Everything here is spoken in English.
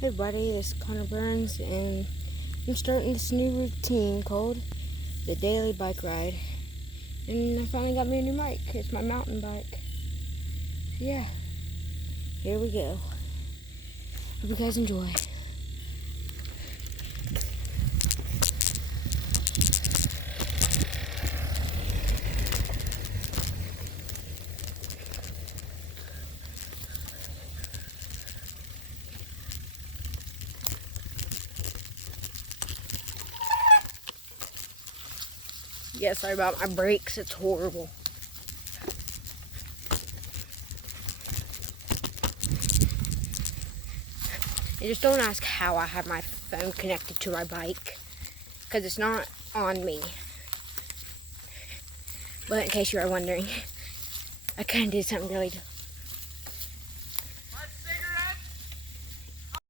Hey everybody, it's Connor Burns, and I'm starting this new routine called the Daily Bike Ride. And I finally got me a new bike. It's my mountain bike. So yeah, here we go. Hope you guys enjoy. Yeah, sorry about my brakes. It's horrible. And just don't ask how I have my phone connected to my bike, because it's not on me. But in case you are wondering, I kind of did something really